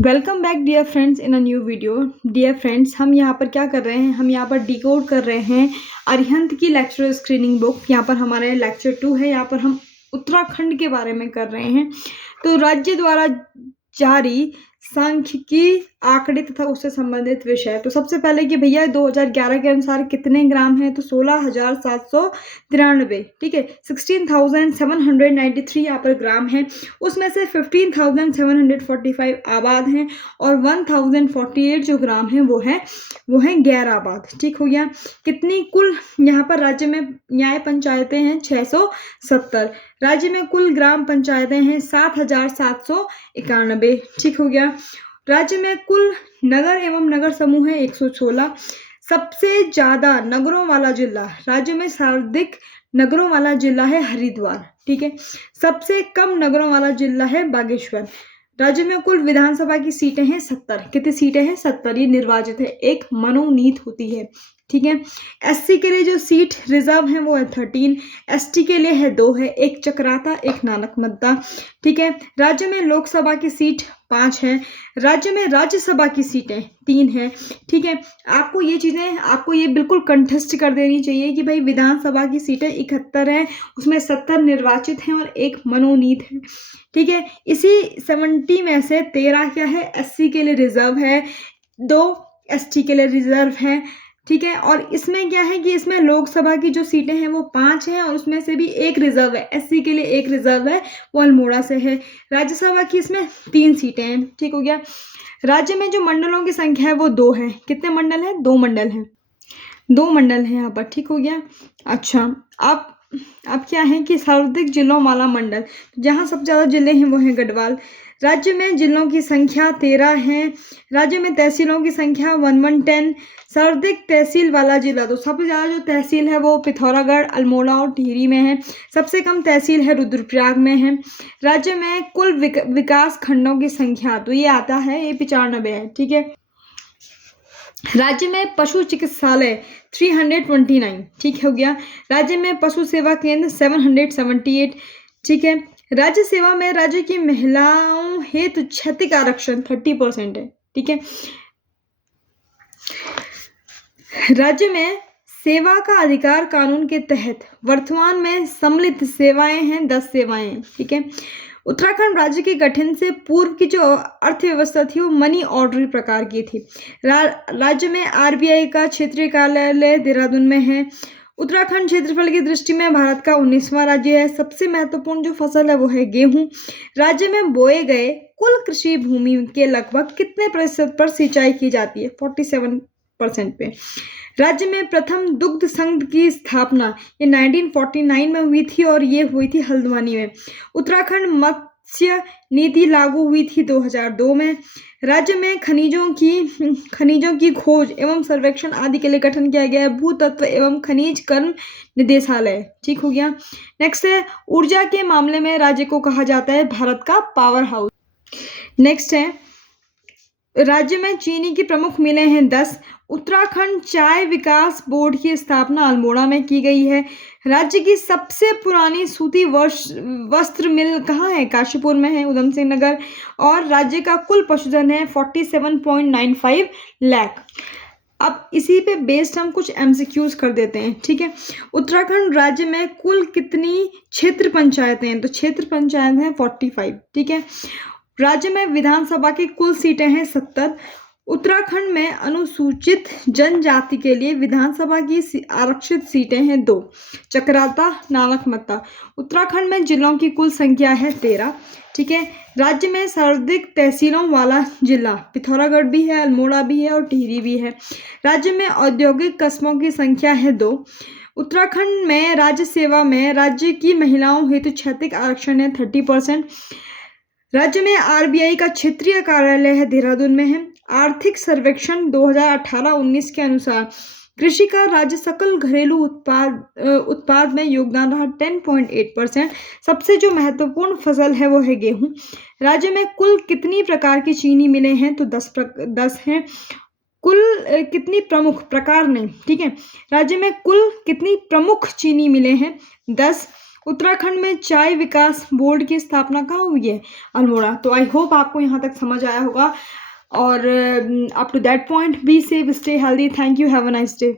Welcome back dear friends in a new video. Dear friends, हम यहाँ पर क्या कर रहे हैं, हम यहाँ पर डिकोड कर रहे हैं अरिहंत की लेक्चर स्क्रीनिंग बुक। यहाँ पर हमारे लेक्चर 2 है। यहाँ पर हम उत्तराखंड के बारे में कर रहे हैं। तो राज्य द्वारा जारी सांख्यिकी आंकड़े तथा उससे संबंधित विषय। तो सबसे पहले कि भैया 2011 के अनुसार कितने ग्राम है, तो 16,793। ठीक है, 16,793 यहाँ पर ग्राम है। उसमें से 15,745 आबाद हैं और 1,048 जो ग्राम है वो है गैर आबाद। ठीक हो गया। कितनी कुल यहाँ पर राज्य में न्याय पंचायतें हैं? 670। राज्य में कुल ग्राम पंचायतें हैं 7,791। ठीक हो गया। राज्य में कुल नगर एवं नगर समूह है 116। सबसे ज्यादा नगरों वाला जिला, राज्य में सर्वाधिक नगरों वाला जिला है हरिद्वार। ठीक है। सबसे कम नगरों वाला जिला है बागेश्वर। राज्य में कुल विधानसभा की सीटें हैं 70। कितनी सीटें हैं? 70। ये निर्वाचित है, एक मनोनीत होती है। ठीक है। एससी के लिए जो सीट रिजर्व है वो है 13। एसटी के लिए है 2 है, एक चक्राता एक नानक मद्दा। ठीक है। राज्य में लोकसभा की सीट 5 है। राज्य में राज्यसभा की सीटें 3 है। ठीक है। आपको ये चीजें आपको ये बिल्कुल कंठस्थ कर देनी चाहिए कि भाई विधानसभा की सीटें 71 हैं, उसमें 70 निर्वाचित हैं और एक मनोनीत है। ठीक है। इसी 70 में से 13 क्या है? एससी के लिए रिजर्व है, 2 एसटी के लिए रिजर्व है। ठीक है। और इसमें क्या है कि इसमें लोकसभा की जो सीटें हैं वो 5 हैं और उसमें से भी एक रिजर्व है। एससी के लिए एक रिजर्व है, वो अल्मोड़ा से है। राज्यसभा की इसमें 3 सीटें हैं। ठीक हो गया। राज्य में जो मंडलों की संख्या है वो 2 है। कितने मंडल हैं? 2 मंडल हैं। 2 मंडल हैं यहाँ पर। ठीक हो गया। अच्छा, अब क्या है कि सर्वाधिक जिलों वाला मंडल, जहाँ सबसे ज्यादा जिले हैं वो हैं गढ़वाल। राज्य में जिलों की संख्या 13 है। राज्य में तहसीलों की संख्या 1110। सर्वाधिक तहसील वाला जिला, तो सबसे ज्यादा जो तहसील है वो पिथौरागढ़, अल्मोड़ा और टिहरी में है। सबसे कम तहसील है रुद्रप्रयाग में है। राज्य में कुल विकास खंडों की संख्या, तो ये आता है, ये 95 है। ठीक है। राज्य में पशु चिकित्सालय 329। ठीक हो गया। राज्य में पशु सेवा केंद्र 778। ठीक है। राज्य सेवा में राज्य की महिलाओं हेतु क्षैतिज आरक्षण 30% है। ठीक है। राज्य में सेवा का अधिकार कानून के तहत वर्तमान में सम्मिलित सेवाएं हैं 10 सेवाएं। ठीक है। उत्तराखंड राज्य के गठन से पूर्व की जो अर्थव्यवस्था थी वो मनी ऑर्डर प्रकार की थी। राज्य में आरबीआई का क्षेत्रीय कार्यालय देहरादून में है। उत्तराखंड क्षेत्रफल की दृष्टि में भारत का 19वां राज्य है। सबसे महत्वपूर्ण जो फसल है वो है गेहूं। राज्य में बोए गए कुल कृषि भूमि के लगभग कितने प्रतिशत पर सिंचाई की जाती है? 47% पे। राज्य में प्रथम दुग्ध संघ की स्थापना ये 1949 में हुई थी और ये हुई थी हल्द्वानी में। उत्तराखंड मत्स्य नीति लागू हुई थी 2002 में। राज्य में खनिजों की खोज एवं सर्वेक्षण आदि के लिए गठन किया गया है भूतत्व एवं खनिज कर्म निदेशालय। ठीक हो गया। नेक्स्ट है, ऊर्जा के मामले में राज्य को कहा जाता है भारत का पावर हाउस। नेक्स्ट है, राज्य में चीनी की प्रमुख मिलें हैं 10। उत्तराखंड चाय विकास बोर्ड की स्थापना अल्मोड़ा में की गई है। राज्य की सबसे पुरानी सूती वस्त्र मिल कहाँ है? काशीपुर में है, उधम सिंह नगर। और राज्य का कुल पशुधन है 47.95 लाख। अब इसी पे बेस्ड हम कुछ एमसीक्यूज कर देते हैं। ठीक है। उत्तराखंड राज्य में कुल कितनी क्षेत्र पंचायतें हैं? तो क्षेत्र पंचायत हैं 45। ठीक है। राज्य में विधानसभा की कुल सीटें हैं 70। उत्तराखंड में अनुसूचित जनजाति के लिए विधानसभा की आरक्षित सीटें हैं 2, चक्राता नानक मत्ता। उत्तराखंड में जिलों की कुल संख्या है 13। ठीक है। राज्य में सर्वाधिक तहसीलों वाला जिला पिथौरागढ़ भी है, अल्मोड़ा भी है और टिहरी भी है। राज्य में औद्योगिक कस्बों की संख्या है 2। उत्तराखंड में राज्य सेवा में राज्य की महिलाओं हेतु क्षैतिज आरक्षण है 30%। राज्य में आरबीआई का क्षेत्रीय कार्यालय है देहरादून में है। आर्थिक सर्वेक्षण 2018-19 के अनुसार कृषि का राज्य सकल घरेलू उत्पाद में योगदान रहा 10.8%। सबसे जो महत्वपूर्ण फसल है वो है गेहूं। राज्य में कुल कितनी प्रकार की चीनी मिलें हैं? तो 10 हैं। कुल कितनी प्रमुख प्रकार नहीं। ठीक है। राज्य में कुल कितनी प्रमुख चीनी मिलें हैं? 10। उत्तराखंड में चाय विकास बोर्ड की स्थापना कहाँ हुई है? अल्मोड़ा। तो आई होप आपको यहाँ तक समझ आया होगा और up to that point be safe, stay healthy, thank you, have a nice day.